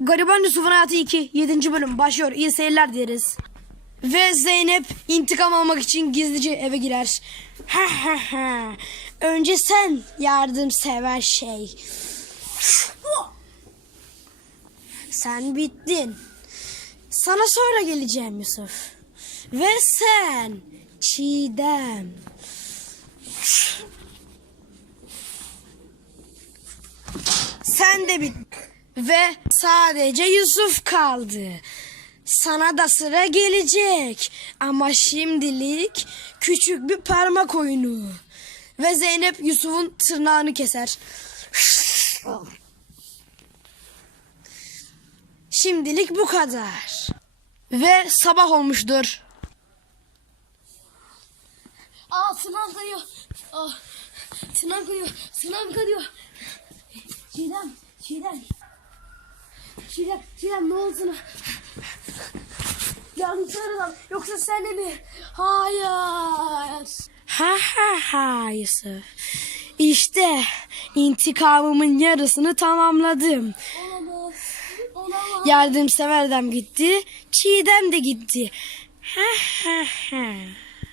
Gariban Yusuf'un Hayatı 2 7. bölüm başlıyor. İyi seyirler deriz. Ve Zeynep intikam almak için gizlice eve girer. Ha ha ha. Önce sen yardımsever şey. Sen bittin. Sana sonra geleceğim Yusuf. Ve sen Çiğdem. Sen de bit. Ve sadece Yusuf kaldı. Sana da sıra gelecek. Ama şimdilik küçük bir parmak oyunu. Ve Zeynep Yusuf'un tırnağını keser. Şimdilik bu kadar. Ve sabah olmuştur. Aa sınav kayıyor. Aa, sınav kayıyor. Sınav kayıyor. Çiğdem. Çiğdem. Çiğdem. Çiğdem ne oldu sana? Yardımcı aradım. Yoksa sen de mi? Hayır. Ha ha ha Yusuf. İşte intikamımın yarısını tamamladım. Olamaz. Olamaz. Yardımsever adam gitti, Çiğdem de gitti. Ha ha ha.